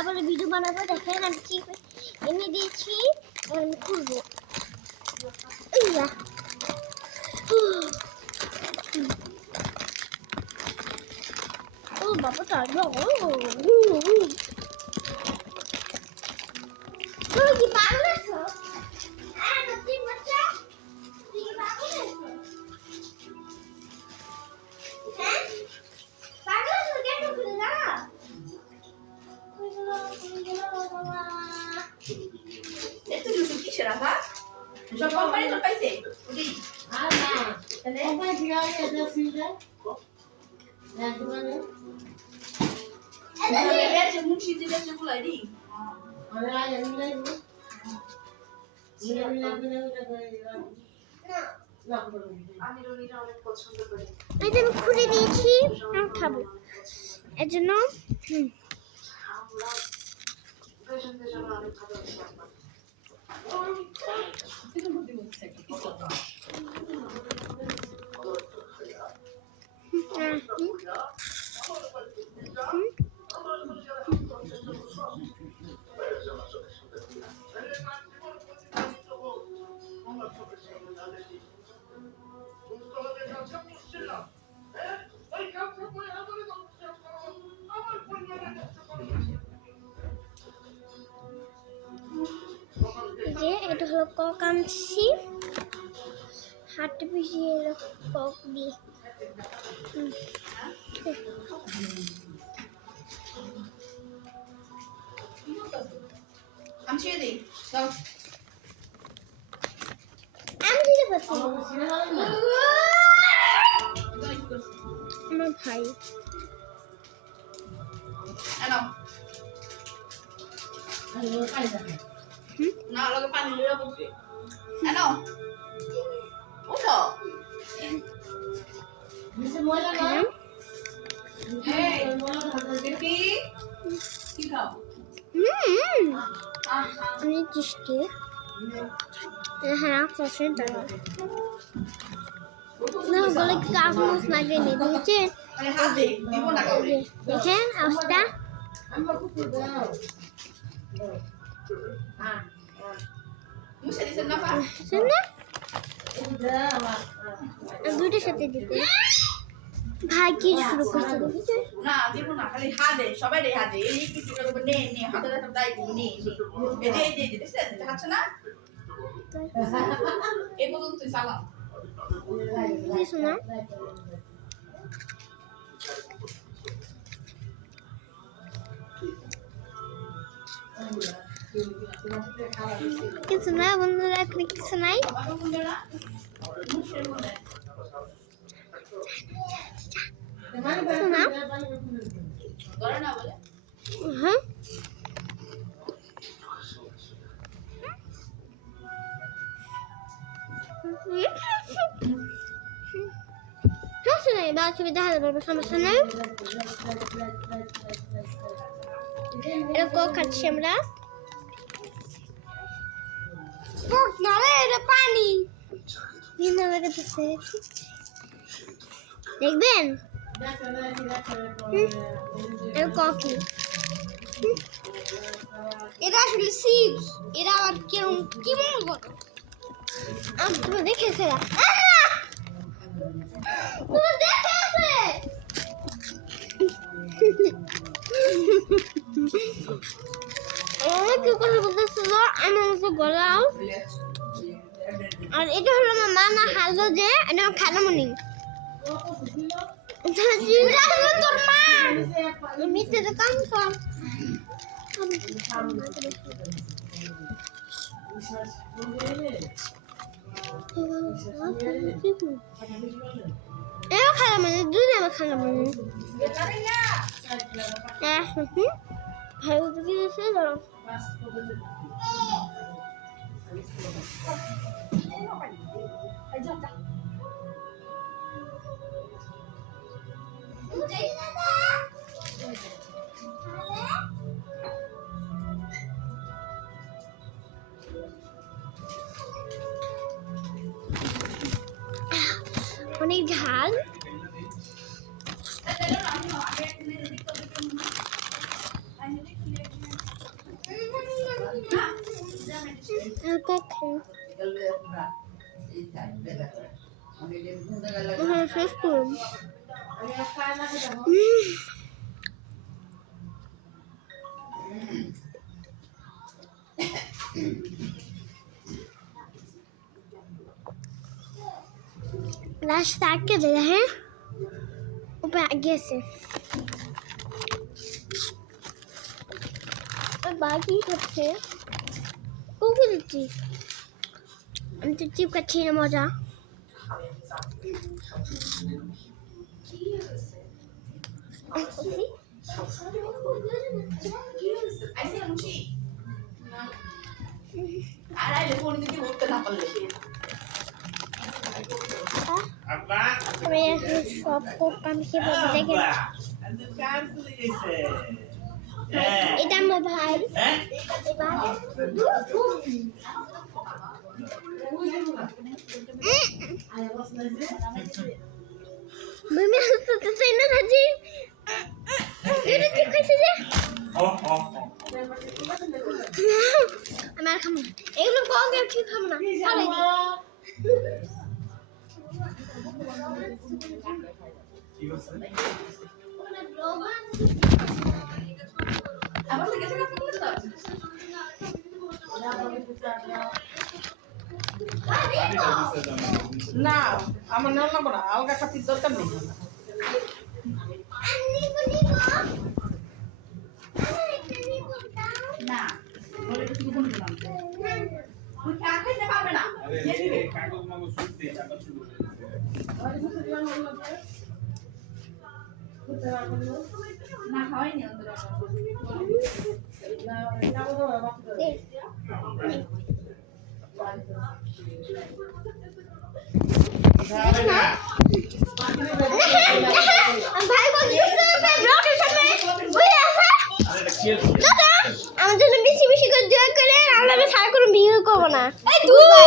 খাবারের ভিডিও বানাবো। দেখেন আমি কি এনে দিয়েছি, আমি খুলবো। ও বাবা টাইলো তুমি কি পাগল আছো? হ্যাঁ নতুন বাচ্চা তুমি কি পাগল আছো? হ্যাঁ পাগল আছো কেন খুলে না? বাবা এত কিছু কিসের আভা সব কোম্পানি তো পাইছে ওটি আর না তাহলে কোম্পানি থেকে আসে এটা সিলটা না দোকানে এর যে মুন্সি যে বেচে বলাই দি আমরা আজ আমি লাইব আমি রনিটা অনেক পছন্দ করি এই যে আমি খুলে দিয়েছি, আমি খাবো এর জন্য। আমরা দুজনের জন্য অনেক ভালো লাগবে এই যে এটা হলো কক আনছি, হাতে পিছিয়ে এলো কক দিয়ে। আমি ছেড়ে দিই দাও আমি দিতে পারছি না। আমার ভাই এনো না লগে পানি লইয়া বসে এনো উঠো খাইলাম। এই বেবি কি খাও অনেক টেস্টি। হ্যাঁ আছে দাঁড়া না বলে চামচ লাগেনি, দেখেছেন? আরে হাত দে দিব না কাউরে দেখেন আস্তা মুছে দিছেন না পা দুইটার সাথে দিতে ভাই কি শুরু করছে দেখেছেন? না দিব না খালি হাত দে সবাই রে হাত দে এই কিছু করব নে নে হাতে হাতে দাই দিব নে এই যে দেখছেন দেখাচ্ছে না এই পর্যন্ত সালাম কিছু না কিছু না বন্ধুরা, এখন কিছু নাই। বাবা বন্ধুরা মুছে বলে কিছু না ধরে না বলে হ্যাঁ সমস্যা নেই, বা ছবি দেখা যাবে, সমস্যা নেই। এটা কক খাচ্ছি আমরা। কক না রে, এটা পানি ঘৃণা লাগাতেছে, দেখবেন এটা ককি। এটা আসলে চিপস, এটা আবার কেমন কেমন বলো আমি তুমি দেখেছে তুমি দেখেছে কি কথা বলতেছিল আমার মতো গলাও। আর এটা হলো আমার মা না হালো যে এটা আমার খালামণি, এটা হলো তোর মা মিথ্যে তো কাম কর। এও খালামণি, দুই আমার খালামণি। ভাই ওদিকে গেছে ধরো অনেক ঝাল। আমি আগে শেষ করুন আমি আর খাই না খেতে लास्ट ताक के दे हैं ऊपर आगे से और बाकी सबसे कुकुर चीज हम तो चिप का छीना मजा আইসে মুচি আর আইলে ফোন দিতে উঠতে না পারলে Apa? मैं शॉप को काम के बाद देखे Apa? Ada kan tulis gese. এটা mobile Eh? Mami aku tuh sana tadi. Ini kita saja. Oh, oh, oh. আমার খামো এগুলো কম গেম ঠিক খামো না চলে দি ঠিক আছে। আবার গেছে না ফোন করতে না আমার নাম না বড় আলগা খাতির দরকার নেই না বলে কিছু কোন দিলাম তুই খাইতে পারবে না আরে কাগজ মাগজ শুনতে আবার শুরু না খাওয়াইনি অন্তর ভাই বলছিস ব্লগের সামনে বুঝে আছে আরে এটা কি দাদা আমার জন্য বেশি বেশি করে দোয়া করে আমরা সারা কোনো ভিডিও করব না এই তুই